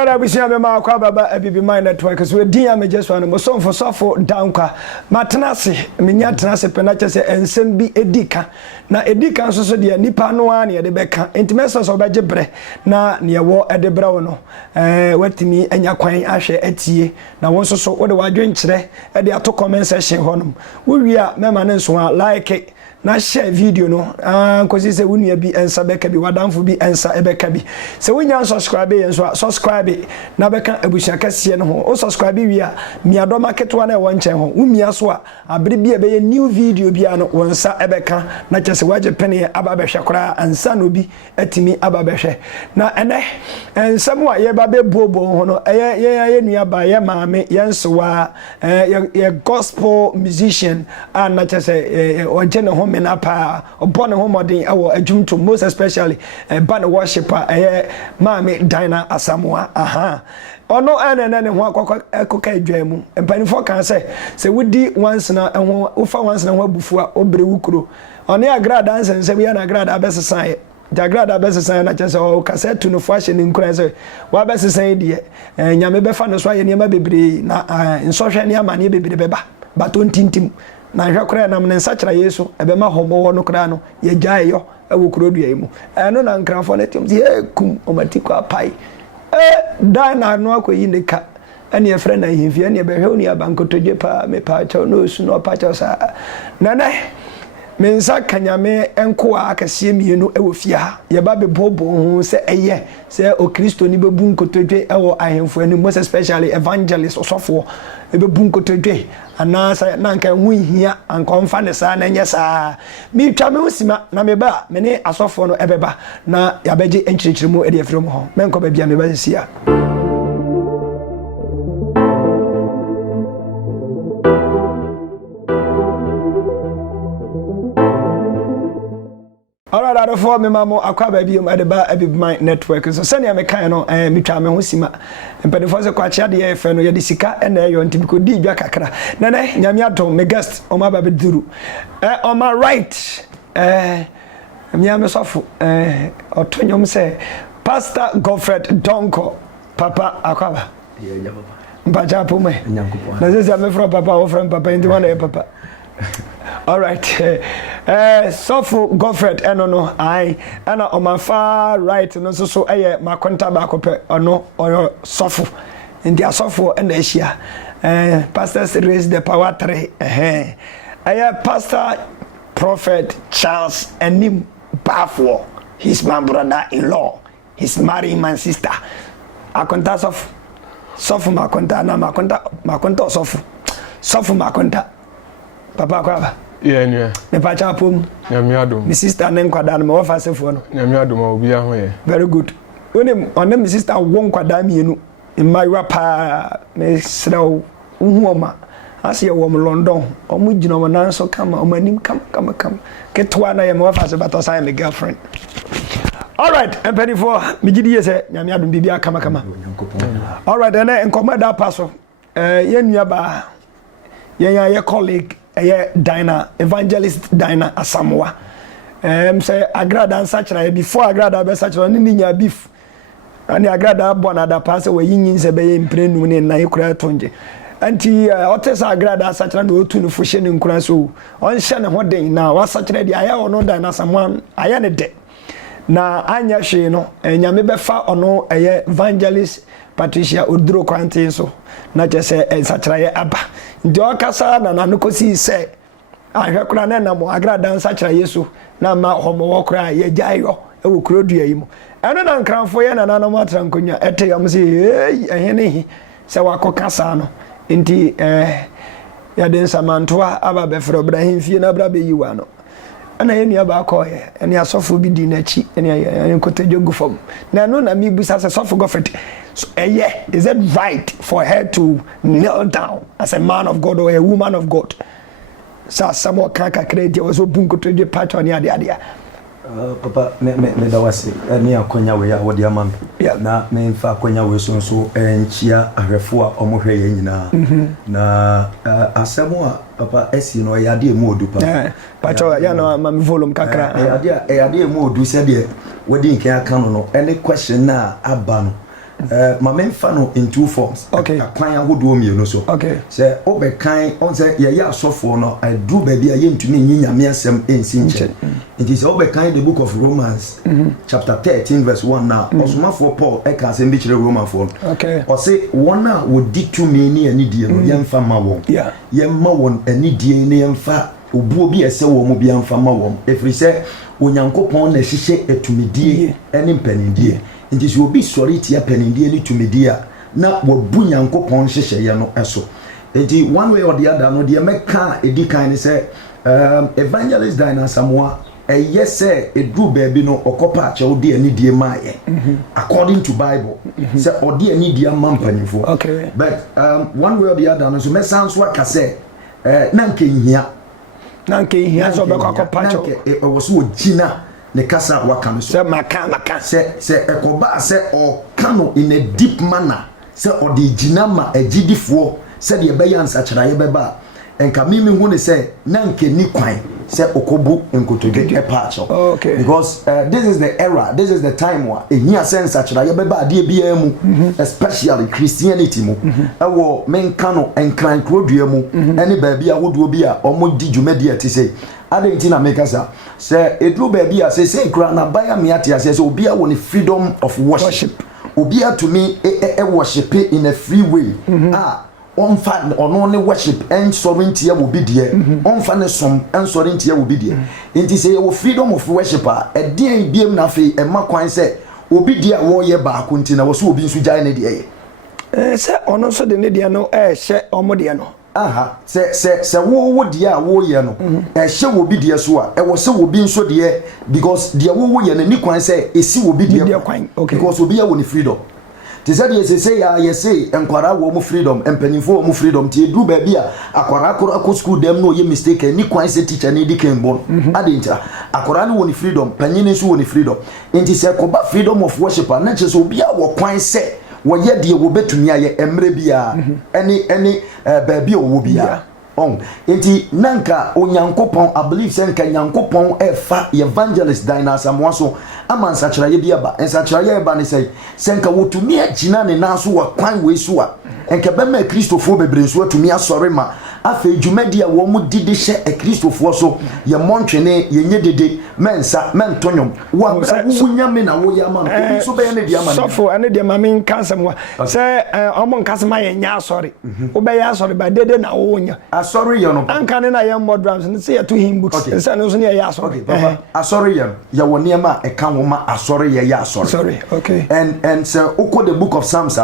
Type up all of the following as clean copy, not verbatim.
Alright, we see a member Baba Ebi Mind Network. So, dear me just one more song for Sofo Downka. Matanasi, Minyatanasi Penacha and send be Edika. Na Edika so dear Nipa no one near the Becca. Intimations of Bajebre. Na near war at the Browno. Wet me and your quine ashe etie. Now once so what do I drink today? At the auto comment session honum. We are Memanes one like it. Na share video no cause say wonu bi ensa beka bi wadamfo bi ensa ebeka bi se wonya subscribe enso subscribe na beka abusia kase no ho o subscribe wi a miado market one e wonchen ho umia so a abere bi ebe new video bi ano wonsa ebeka na chese waje pene aba behwe kora ansa no bi atimi aba behwe na ene ensam a ye ba be bobo ho no ye nua ba ye maame yenso wa ye gospel musician and na chese oje ne ho menapa upon homodin awo adwumto most especially ban worshiper maame Dina Asamoah ono ene ho akoka adwamu empanifo kan se wudi once na ho ufa once na ho abufu a obre wukuro ono agrada ansense bi na agrada abesesan jagrada abesesan na chese o cassette no fashion nkura se wa abesesan die nyame befa no so aye niam bebre na nsohwe ne amane bebre beba baton tintim na hwekora na mne nsachira Yesu ebema homo wo no kra no ye gyaeyo awokuro dua mu eno na nkranfo na tim ye kum omatiko apai Dina no akoyi ne ka ene efre na himfie ene behwe oni abankotoje pa me pa cha no su no pa cha sa nana mensa kanyame enko a akase mienu ewo fie ha ye ba be bobo hu se eye se o Kristo ni bebu nkotodwe ewo ahemfo ani most especially evangelist osofo ebebu nkotodwe ana sa na nka hu hia anka mfa ne sa na nye sa mi twa me husima na me ba me ne asofo no ebeba na ya beje enchirichirimu e de afiro mo ho menko ba bia me ba sia. Alright, I don't form me mamo akwa baby at the bar Ebi Mind Network. So send ya me kind no me twa me ho sima. Mpede for se kwache ade e fe no ye de sika na yo ntimi ko di dwa kakra. Nene nyame ato me guest o ma ba be duru. On my right nyame sofo otonyom se Pastor Godfred Donko Papa Akwaba. Yeah, papa. Mbaja po me. Na se me from papa o from papa ndi wana e papa. All right. So Godfred no I and on my far right no so my contact back up no or sofo in their sofo and Asia. Pastors raise the power 3. Pastor Prophet Charles and him Bafo, his my brother-in-law. He's marrying my sister. I contact sofo my contact na my contact sofo my contact. Papa Kwaba. Yeah. Me pacha pom. Nyame adom. My sister nen kwada no me wo fasefo no. Nyame adom obi a ho ye. Very good. Onem my sister won kwada mienu. Imaiwa pa me srew hu oma. Ase ye wo mo London. Omo gina mo nanso kama omanim kama. Ketwa na ye me wo fasefo but osan me girlfriend. All right, empany for me gidi ye se nyame adom bibia kama. All right, ene enkomo da paso. Ye nua ba ye colleague Dina evangelist Dina Asamoah say agrada ansachira before agrada be sachira ni nya beef ani agrada bona da pass we yin se be imprenu ne na ikura tonje anti otesa agrada sachira no otu no fuhye ne nkura so on hye ne ho den na wasachira di aya ono Dina Asamoah aya ne de na anya hwe no nyame be fa ono evangelist Patricia Oduro Kwantin so na jese sachira ye aba ndi okasa na nanukosi se ahwekura na na mo agrada nsachira Yesu na ma homo wokura ye gyayo ewo kurodua yi mu eno na nkranfo ye na nanom atrankonya ete yam se ehene hi se wakokasa no nti ya den samantoa aba befro Ibrahim fie na bra be yiwa no ana ye nua ba ko ye ene asofo bi di na chi ene kotejogu fam na no na mi busa se sofo Godfred. So, is it right for her to kneel down as a man of God or a woman of God? So, someone can't create you also bunko to the patron. Papa, me da wasi ni akonya we ya wodi amam na me mfa akonya we so enchia ahwefo a omohwe ye nyina na asemo a papa esi no ya de mu odu papa pacho ya no mam volume kakra ya de mu odu se de wodi nkan aka no any question na aba no ma memfa no in two forms. Akwan ahodo mienu so. Say obekan on say ye ya asofo no adu ba bia ye ntumi nyi nyame asem ensi nche. It is obekan the book of Romans chapter 13 verse 1 now. Osomafo Paul e kan say bi kire Roman for. O say wona wo di tumi ni anidie no yemfa ma won. Yemma won anidie ni yemfa obuo bi ese wo mu bia mfa ma won. Efri say onyankopon na hihye etumidie ene mpanidie. Nti so obi sori tia panidie ni tumidie na wabu nyankopon hihye ye no eso. Nti one way or the other no de meka edi kan ni say evangelist Diana Samoa yes say edu baby no okopa ache odi anidie maaye according to Bible say odi anidie mampanifo. But one way or the other no so me sanso aka say na nke nhia so be kopa ache e wo so ogina ne kasa waka no so say maka say ekoba say o kano in a deep manner say odi gina ma agidifo say de be yansa kyeraye beba enka mimi hu ne say na nke ni kwan say okobu enkotoge epacho. Because this is the era, this is the time wa ehia sense kyeraye beba ade bia mu especially Christianity mu ewo menka no enkran krodua mu ene ba bia wodo bi a omodi dwumadi ati say adentina mekasa say edru ba bia say kra na baya me ati say obi a woni freedom of worship obi a to me worship in a free way on fan on worship and sovereignty will be there on fan some and sovereignty will be there it is a freedom of worshiper a dear biem na fe e makwan say obi dia wo ye ba akunti na wo so obi nsu jai na de say ono so de ne dia no hye omo de no se wo dia wo ye no hye wo bi dia so a e wo se wo bi nso de because dia wo ye na ni kwan say esi wo bi dia kwan because obi ya wo ni freedom. Ti said yes say enkwara wo mu freedom empanifo wo mu freedom ti edu ba bia akwara akọ school dem no ye mistake ni kwan say teacher ni diken bon adinta akwara ni wo ni freedom panyini so wo ni freedom enti say ko ba freedom of worship na che so bia wo kwan say wo ye de wo betumi aye emre bia any ba bia wo bia enti nanka onyankopon I believe say nka nyankopon efa evangelist Diana Samoa so ama nsakyeraye bia ba nsakyeraye ba ne say senka wotumi agina ne naso wa kwan we so a enka be ma kristofo bebre so atumi asore ma afa dwumadi a wo mu dide hye kristofo so ye montwene ye nyedede mensa mentonyom wa wunyame na wo ya ma no so be ne dia ma sofo ane dia ma men kansam wa say omo nkasema ye nya asore wo be ya asore ba dede na wo nya asore ye no anka ne na ye mod drums ne say to him books say no so ne ye asore asore ye wo niema e kan wo ma asore ye ya asore sorry and say oko the book of Psalms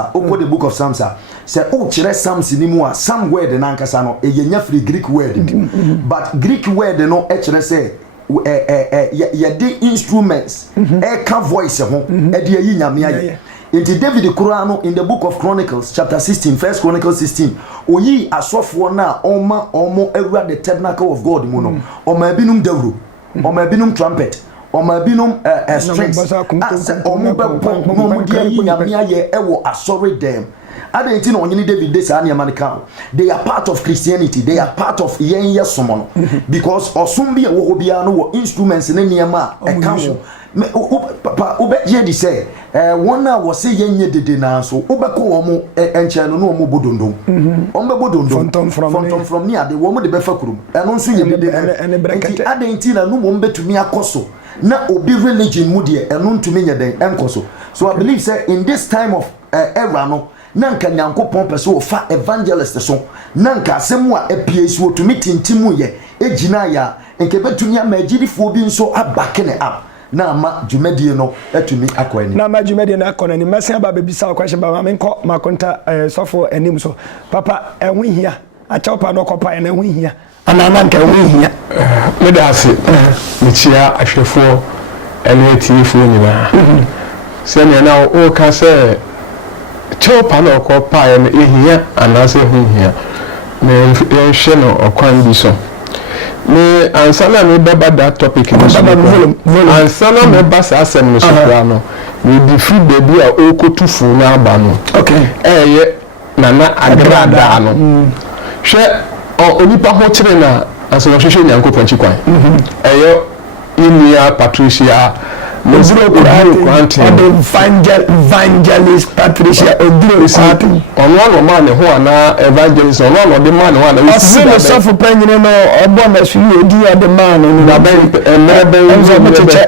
say o kire Psalms ni mu a some word na ankasa no e yenya free Greek word but Greek word no e kire say ye the instruments e ka voice ho e de yi nyame aye enti David Kurano in the book of Chronicles chapter 16 first Chronicles 16 oyi asofo na oma omo awura the tabernacle of God mu no oma binum dawro oma binum trumpet oma binum strings omo be mo de yi nyame aye e wo asori dem adenti no onyini David dey say aniama ka they are part of Christianity, they are part of yen yesomo because osum bi e wo bia no wo instruments ne niama e ka wo papa obeje di say wona wo say yenye dede na so obeko wo mo enche no mo bodondom ombe bodondom from near the wo mo de befa kurum eno nso ye dede ene brekete adenti na no mo betumi akoso na obi religion mu de eno ntumi nye den enkoso. So I believe say in this time of era no nanka nyankopon pese wo fa evangelist so nanka asemu a epiesi wo tumi tintimu ye ejina ya nke betumi amagidifo bi nso abakene up na ama dwumadie no etumi akoani na ama dwumadie na akoani mesia ba bebisa kwahye ba menko makonta sofo anim so papa ehun hia achopa no kopa na ehun hia anana nka ehun hia medase michia ahwefo ene etifo nyina se me na o ka se chopa no kopa na ehia anase ehun hia na ehwe no okwan bi so me ansana me baba that topic no so ansana me basa asem no so no we be free baby a okotufu na aba no ye nana agrada no hwe onipa ho kire na aso no hwehwe nyankopon chi kwan ye Inia Patricia Oduro Kurante or the evangelist Patricia Oduro Kurante. Ono man who ana evangelist ono the man who ana we see the suffer penny no obon as you di the man no da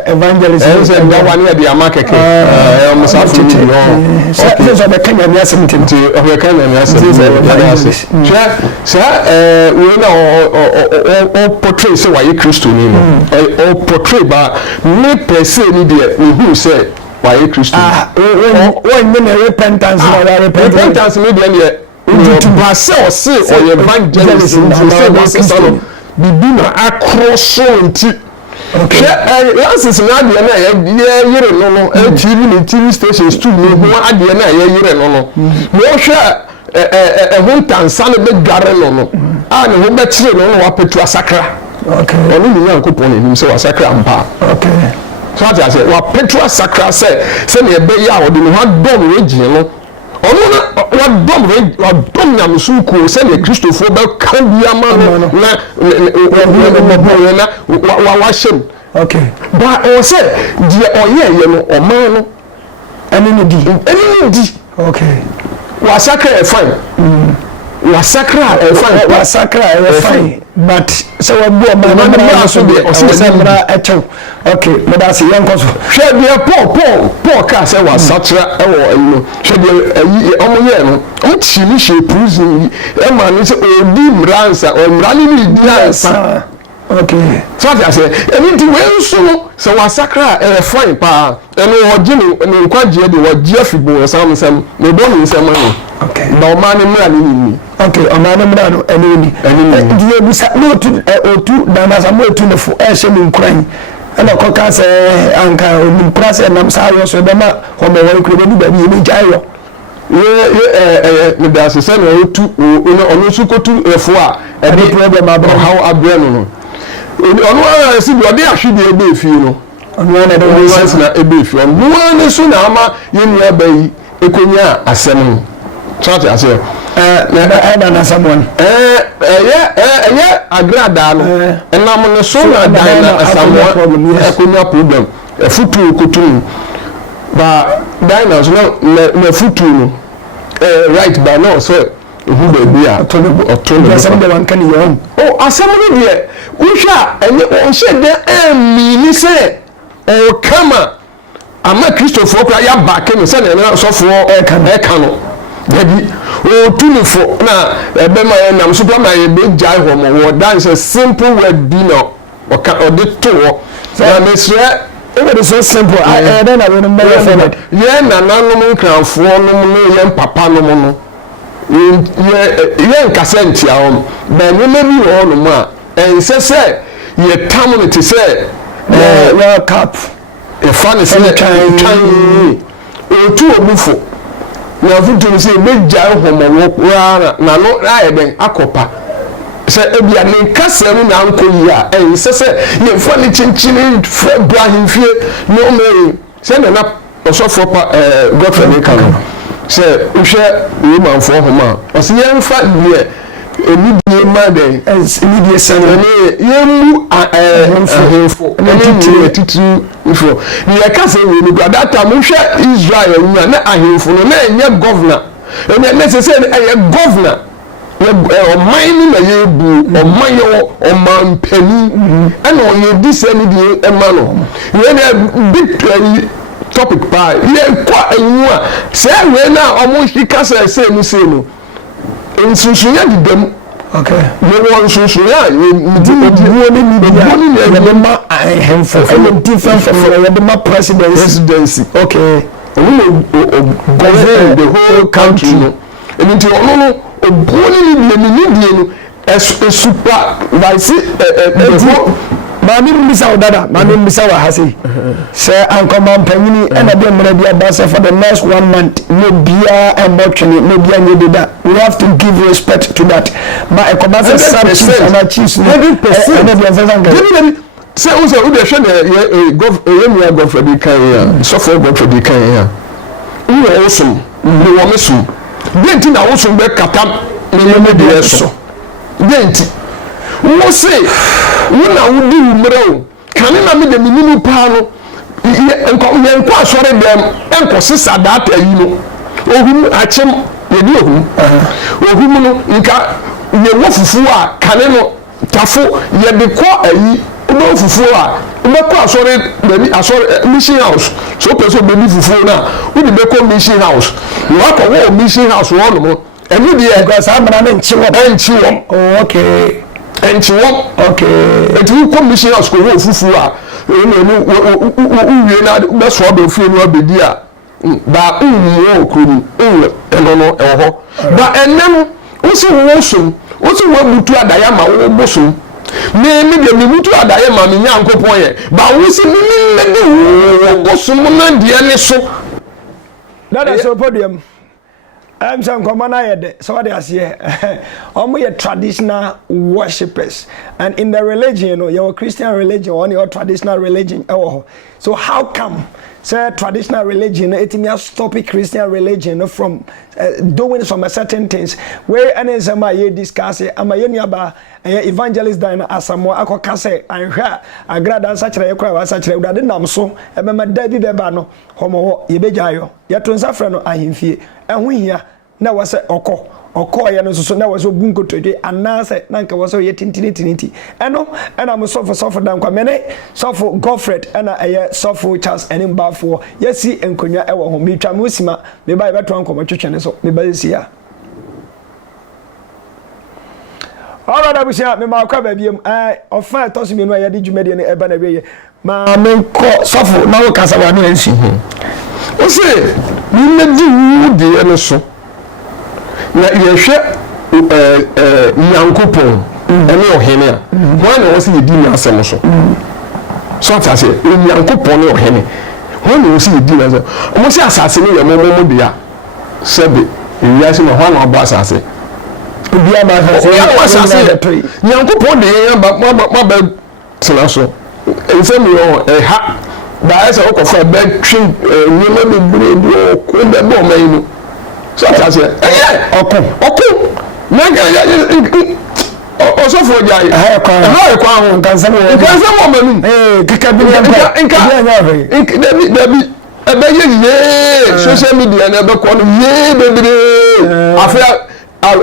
evangelist that one here the amakeke musafu no so the Kenya we asemti we Kenya we asemti we na portray say why Christo ni no portray ba me per se ni de who say why Christo when you repentance me de to brase or say or evangelist say bibi na across nti okay lances na ade na ye yire no TV stations too no ho ade na ye yire no mo hwe hontansa ne be gare no a ne ho be kire no wa petu asakra okay oni ni yankopon ni se wa sakra mpa okay so ati say wa petu asakra se ne be ya ode no ha dom regine no ono na wa dom nyamsuku se ne Christopher be kan bia ma no na wa shem okay but o say die oye no o man no eni di okay wa sakra e fine wa sakra e fine but so we bo man na so be o say mra echo okay but that's young cause share dia Paul ka say wa sakra e wo no share dia omoye no o timi she prison e ma ni say obi mransa o mrani ni diansa okay so I say anything we so no so wa sakra e fine pa eno o gini eno nkwaje de wo gia fibo sam me bo ni sam no okay ba o ma ni mra ni okay o ma ni mra no eno ni die busa no otu dana samo otu no fo e she mi nkran ena ko ka se anka o mi prase nam sa yo so be ma ho me won kuro bi ba bi mi jayo me da se na otu ono su kotu efo a e be problem abro how abreno no ono ara si bi ode ahwede ebe efi no ono na de once na ebe efi ono na so na ama yenu abayi ekonya asem no so ase na na someone agrada no enam ne so na dan na asam ekonya problem futu kotu ba dan na so na futu no right by now so who be bia otono asem de wan kan yo asem no de usha ene on she de ni se o kama ama Christopher kra ya back me se na so fo e kan no dabi o tunifo na ebe ma nam super ma e be jai ho mo wo dance simple word bi no o ka o de to wo na mesre it is so simple I don't know no more forward ye na nanom nkranfo no ye papa no no ye nkasa ntia ho ba ni me bi ho no mu a ensese ye tam no te se World Cup e fan se kan o tu omufo na futu se meja homo wo na no aye ben akopa se ebia ne nkasa mu na ankoyi a ensese ye fa ne chinchini Ibrahim fie no me se na osofo pa Godfrey kan se uhwe we manfo homa o se ye mfa die emidie made emidie sane yemu ahemfo ene titiri ifo ni yakase we ni data mo hwe Israel nya na ahemfo no na enye governor ene necessary eye governor o mine na yebu o mayo o mampani ene o ye disani die ema no we na big topic pa ye kwa enwu a se we na o mo hikasa se mu se no nsunsunya didam okay me won nsunsunya ni di ma ahemfo and different from the presidency okay we govern the whole country no and nti ono no oboni ni no super vice mami mbisa odada mami mbisa wa hasi say ankoma mpanyini ena de mra bia basa for the next 1 month no bia emotionally no bia nyedida we have to give respect to that ma ekoba say some and achieve 100% and the fezanga say o say o de hwe na ye Godfrey kan ya so for Godfrey kan ya wo osum ni wo mesum denti na osum be katam ni de so denti wo say wona wudi umreo kane na me de minimu pa no enko asore dem enko sisa data yi no ohum achem ye di ohum no nka ye wo fufu a kane no tafo ye de ko ayi no fufu a mbeko asore baby asore mission house so person baby fufu na we dey go mission house wa ko wo mission house wo no mo enu de because amana na nchi wo oh okay enti wo okay enti wo ko mission house ko wo fufu a uwie na be so do fie no abedi a ba wo okuru eno no eho ba enem wo se wo so wo butu adaya ma wo boso me de me butu adaye ma me nyankopon ye ba wo se me de wo boso mo na de ne so that so podium I'm saying Komana yede so what they say omo traditional worshippers and in the religion you know your Christian religion or your traditional religion so how come say traditional religion etimi stop Christian religion from doing some certain things where any sama ye discuss am ye nuaba evangelist dan asamo akoka say anhwa agrada ansakire ye kwa wasakire udade nam so ebema da bi beba no homo ye bejayo ye tonsa frɛ no ahemfie ɛho hia na wase ɔkɔ ya no so na wase obunkotodwe anase na nka wase ye tintiniti ɛno ɛna mo sɔfo dan kwa mene sɔfo Godfred ɛna ɛyɛ sɔfo Charles ɛne mbafo yesi enkonya ɛwɔ ho metwa mo sima me ba yɛbɛto ankɔmɔ twetwe ne so me ba yesi ya ɔra da busia me ma kwa ba biem ɔfa toso me no ya de dwumade ne ɛba na beye ma me kɔ sɔfo na wo kasa wa no ensi o se ni medi wu de ene so na yehwe nyankopon ene ohene a ho na wo se yedi na asem so ta se nyankopon ne ohene ho na wo se yedi na asem mo se asase ne yemo de ya sebe ewiase ma ho na obo asase obi ama asase nyankopon de ya ba tena so ensem yo ha ba ese okofa be twi nyema be bure ko be bo mai no so ta se okun na ga ya o so fo jai ha kwa ho kan se mo manu kika bi nka dabi ebe ye social media na be ko no ye bebere afia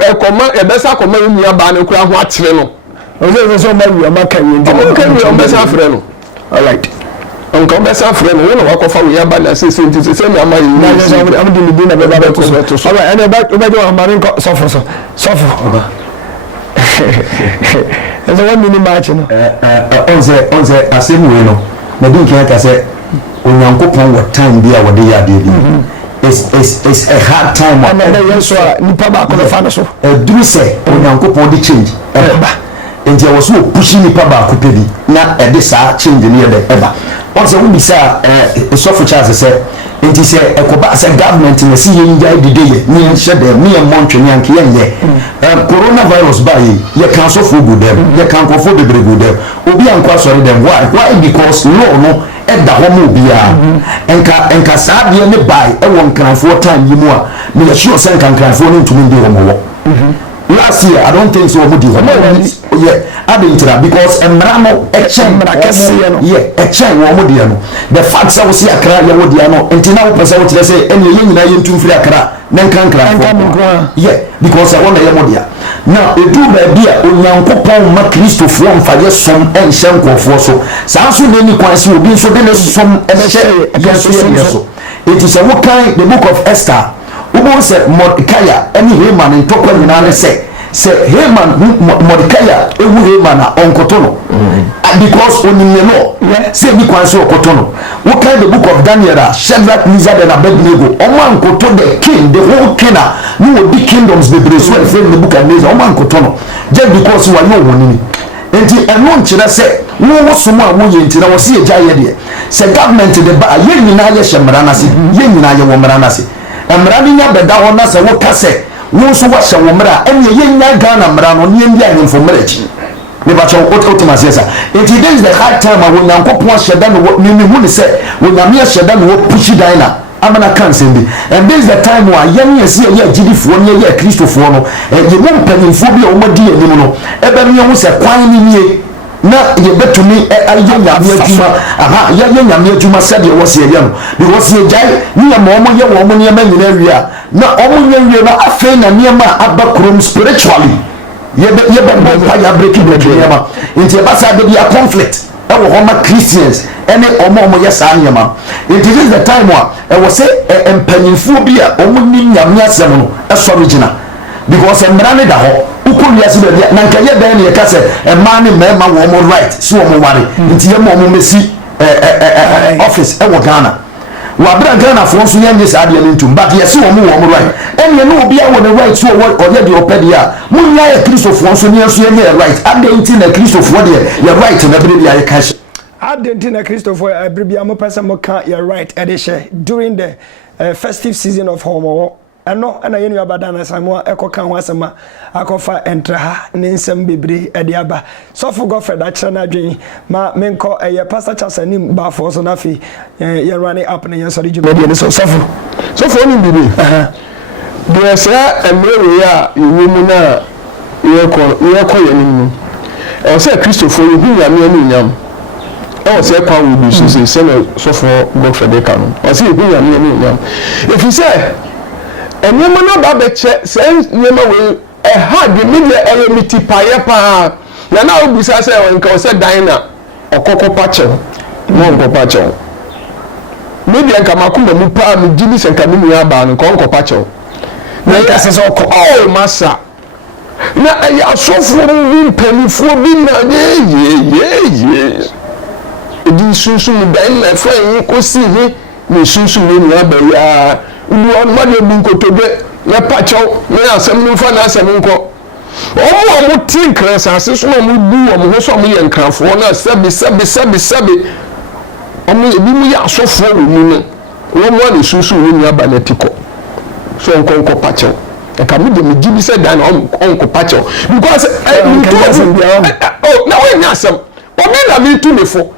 ekoma ebesa koma nya ba ne kura ho akyere no o so ma wi amaka wi ndi o besa afre no all right onka besa afre no wo no wakofa wi aba na se me ama yi na am di mi na be ba to so all right and ba jo amarin ko sofo ezo wa mini match no onze asemu we no na din kan ka se onyankopon what time bia wo de ya de bi it's a hard time and then so nipa ba ko fa no so duru se onyankopon de change eba enti wo so pushi nipa ba ko pedi na e de sa change ne de eba once we bisa sofo Charles se enti se ekoba se government na si yen jai de ye ni hye de me montwe ni anke ye coronavirus ba ye kan so fo go dem ye kan ko fo de bre go dem obi anko sorry dem why because no eda homo bia enka saade ne bai e won kranfo time yi mu a me sure sen kan kranfo no ntumi ndi homo wo last year I don't think so obudi homo yeah adintra because emramo echemra kese no yeah echem wo modi no the fact say we see akra ya wodi no entina wo pese wo kire say ene ye nyina ye ntum firi akra nen kan kranfo yeah because I want ya modi now edu ba bia onyankopon ma kristofo mfaje som enhye nkofo so saa so ne ni kwan se obi nso de ne som enhye yeso it is a book the book of Esther ubo se Mordecai any Haman ntokwa nyina ne se Haman Mordecai ewu Haman na onkotono because onime no say bi kwan se okotono what kind the book of Daniel Shadrach Meshach and Abednego oman koto the king the whole king no big kingdoms be brace well in the book of Daniel oman kotono just because you are no woni enti eno nkyere se wo somo a wo yenti na wo se eja ye de se government de ba ye nyina ye hyemra na se ye nyina ye wo mra na se emra ni nya beda ho na se wo ka se wo so wa hye wo mra ene ye nya Ghana mra no ne mbia ne mfo mra chi ne ba cho otomasiesa enti this is the hard time a wo nyankopon hyeda no ni hu ne se wo nyame hyeda no wo pushi dina amana kanse bi and this is the time where yemi esi ye agidifuo ne ye kristofo no ye mo mpanimfo bi o modi anim no ebe me hu se kwan ni nie na yebetumi aye nyame adwuma aha ye nyame adwuma sade wo se ye no because ye jai ni ma omo ye wo omo ne ma nyina wia na omo nya wie na afei na ne ma abakrom spiritually yebe ba ya break ne ma nti ba sa de bia conflict e wo homa Christians ene omo ye sa ne ma it is the time wa e wo se empanyinfo bi a omo ni nyame asem no e so original because emrane da ho ukun ya sibe na nka ye dan ne ka se e ma ne mema wo mo right si wo mo ware nti ye mo mesi office e wo Ghana wa bra Ghana fo so ye nye sa de ntum but ye si wo mo right ene no obi a wo ne right so wo oye de opedia mo nya ye Christopher so ne so ye nye right ade nti na Christopher de ye right na bere dia ye cash ade na Christopher abribia mo pesa mo ka ye right edition during the festive season of Homo eno na yenu abadana samu ekoka ho asema akofa entra ha ne nsem bebre ede aba sofo Godfred akira na adwen ma menko eye pastor chasanim ba for so na fi ye running up ne yensori juma de ne so sofo ni bibi de sa emre ya yimu na ye ko ye nimu e se Christopher hu ya me nyam e o se kwa wo bi so se no sofo Godfred ka no o se hu ya me nyam if you say enyema na ba beche se nyema we ha de media miti paye pa na obusa se nka o se dan na okokopa che mo nkopa che media nka makuma mu pa mi gini se nka mi aba no nkopa che na ya se o masa na ya sofo mi penifo bi na ye edi sunsun dan na fa yin ko si ni sunsun ni aba ya uwa made bunkotobe na pacho na asem no fa na asem nko omo tin krasa ase so mo bu omo ho so mo ye nkrafo na sabi omo ebi mu ya asofo mu no wo mo na susu ni aba na tiko so nko pacho e ka mi de mi gibi se dan onko pacho because na we nya asem obi na mi tu me fo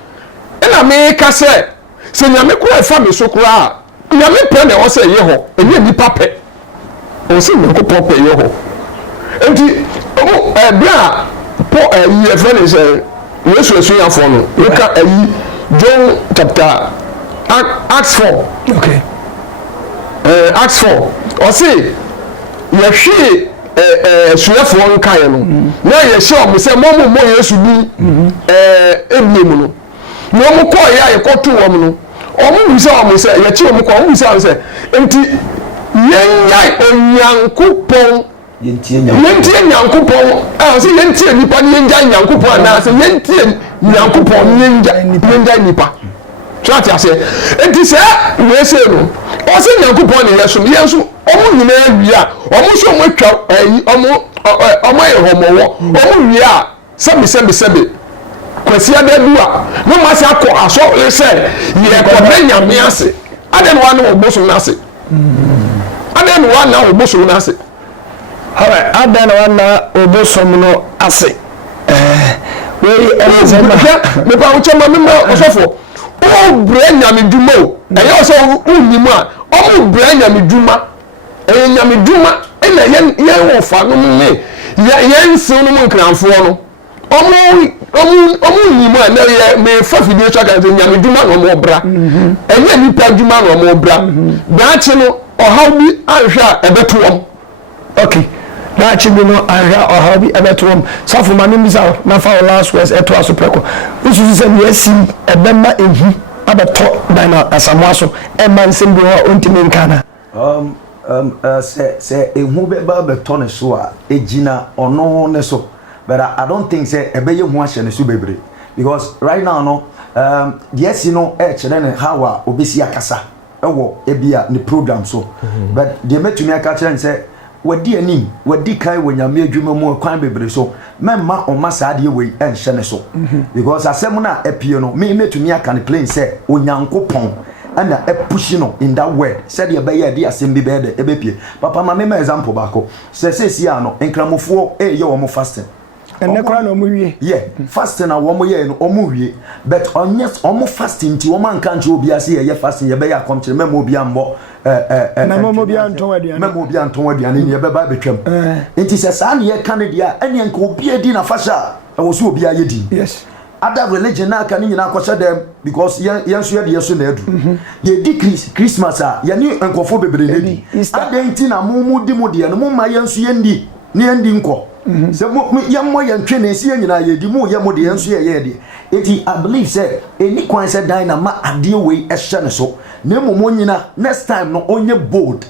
na me ka se nyame kura fa me so kura nyame pe na o se ye ho enye ni pape o se me ko pape ye ho enti o bra po ye fa ne se yesu esu ya fo no we ka John chapter Acts 4 okay Acts 4 o se ye hwe suafo nkae no na ye hye o se mo yesu bi ebiem no no mo ko ye kotu wo no omu bisa omu se ye chi omu ko omu bisa se enti yenyai onyankopon yentie nyankopon se yentie nipa ni yenja nyankopon na se yentie nyankopon yenja nipa twati ase enti se we se no o se nyankopon ni yesu omu nyina awia omu so omu twa omu ehomowo omu wia sebe kwasi adadua no masi akọ aso se ye ko benyame ase aden wa na oboso na ase aden wa na oboso na ase alright aden wa na oboso no ase we elezema me pa uche ma me osofo o bre nyame dwuma o eyo so unimu a o bre nyame dwuma nyame dwuma na ye wo fa no me ye nsin no mu nkranfo no omu ni mo na ye me fa video so kan nyame dwuma no mo bra enye nipa dwuma no mo bra branch no ohaw bi ahwa ebetom okay branch bi no ahwa ohaw bi ebetom safo ma no bisa na fa last words eto aso preko usu se me asim ebema ehu abeto dan na asamwa so e man nsem bi ho ontimi nkana se ehu be ba beto ne so a ejina ono ne so. But I don't think say ebeye hu ahye ne so bebre because right now no yes you know chere how obesi akasa ewo ebia ne program so but dey make me aka chere say wadi anim wadi kai wonyame adwuma mu kwan bebre so memma oma saade we enhye ne so because asem na epie no me metumi aka ne plain say onyankopon ana epushi no in that word said ye beye dey asem bi be de ebepie papa ma me example bako say si ano enkramofo ye wo mo fasting ene kwa na omuwie fasting na wo mo ye no omuwie but onyes omo fasting ti wo man kan che obi ase ye fasting ye be ya kom kire memo obi ambo na memo obi anton aduane memo obi anton aduane ne ye be ba betwam enti se sa na ye kan dia ene nka obi edi na fasha e wo so obi aye di yes other religion na aka ni nyina akɔhyɛ dem because yɛn so yɛ de yeso na edu ye di Christmas a yɛ ni nkɔfo bebre na di adenti na mu di mu de no mu ma yɛn so yɛn di ne yɛn di nkɔ se yɛn mo yɛn twe na esi yɛn nyina yɛ di mu yɛ mo de yɛn so yɛ de eti I believe say any kwan say dan na ma ade we ɛhyɛ ne so na mo nyina next time no onye bold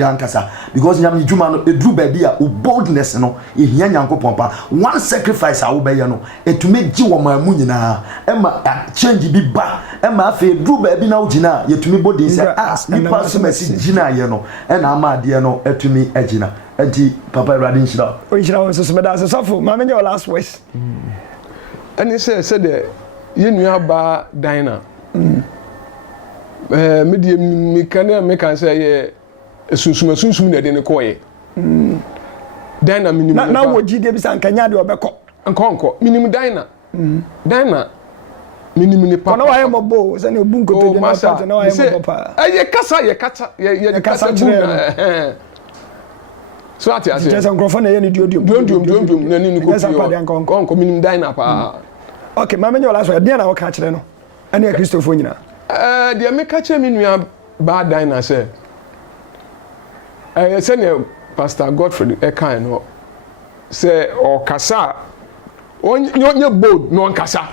ankasa because nyam ni djuma no edru ba bia o boldness no ehia nyankopon pa one sacrifice a wo be ye no etumi gi wo ma mu nyina e ma change bi ba e ma afa edru ba bi na wo gina yetumi body say ni pass message gina ye no e na ama ade no etumi agina enti papa Radin nshira o nshira wo so meda so sofo ma menye last voice ani say de ye nua ba dina media me kan say ye sunsum na de ne koye dina minimum na wo gide bi san kanya de obekọ nkonko minimum dina minimum ne papa kono wa ye mobo se ne bunko to de na pa na wa ye mobo pa ye kasa bu so ati ase je san krofo na ye ne diodium na ni ko nkonko minimum dina pa okay ma menye last one de na wo ka kire no ene Christopher nyina de me ka kire minua ba dina se senior Pastor Godfrey Ekan no say o kasa onye bold no kasa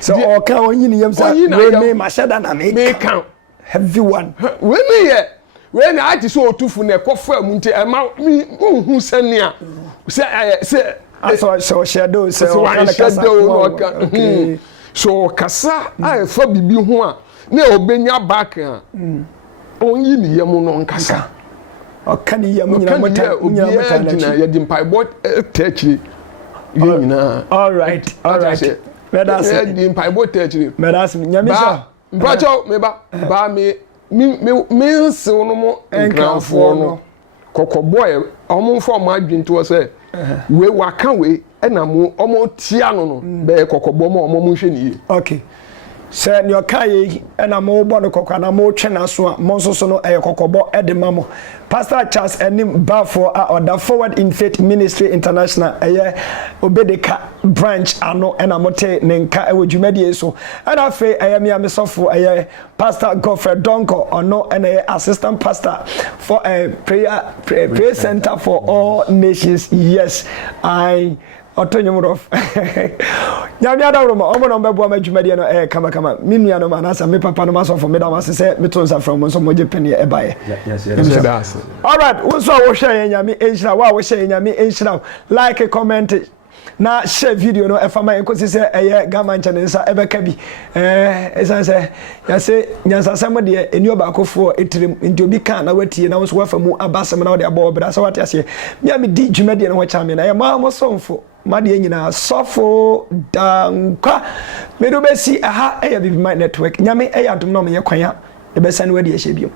so o kan onyi ni yam sa we me mashada na me kan heavy one we me ye we na ati so otufu na ekofo amunte e ma hu senia say so shadow say o kan kasa okay so kasa a fa bibi ho a na obenya back a onyi ni yam no kasa okani ya munyina mota na ya di mpaibo techi yina all right meda se di mpaibo techi meda se nyamisha mpacho ba me nsew no mo nkranfo no kokoboy omomfo mo adwinto se we waka we na mo omo tia no be kokobo mo omo hwe ni okay se ni okaye na mo bo no kokwa na mo twe na so a mo nso no kokobo de mamo Pastor Charles enim bafo a order Forward in Faith Ministry International Obedeka branch ano na mote nenka dwumadi so ana fe me amesofo Pastor Godfrey Donko ono na assistant pastor for a prayer center for all nations. Yes, I Otonyumrof. Nyamia da roma omo no mbebo amadwumadi no kama minua no manasa me papa no maso for me da wase se metonsa from so moje pene e bae. Yes. All right, wo so wo share nyame enhira wo share nyame enhira like comment na share video no efama enkosi se gama ncha ebeka bi esan se ya se nyansasam de eni obakofo etirim nti obi kan na watie na wo so wafamu abasem na wo de abo obra so wate ase me di dwumadi no ho cha me na ya ma mo somfo made nyina sofo dankwa medo besi aha BBMind network nyame adom no me kwanya e besa no wadi ehye biom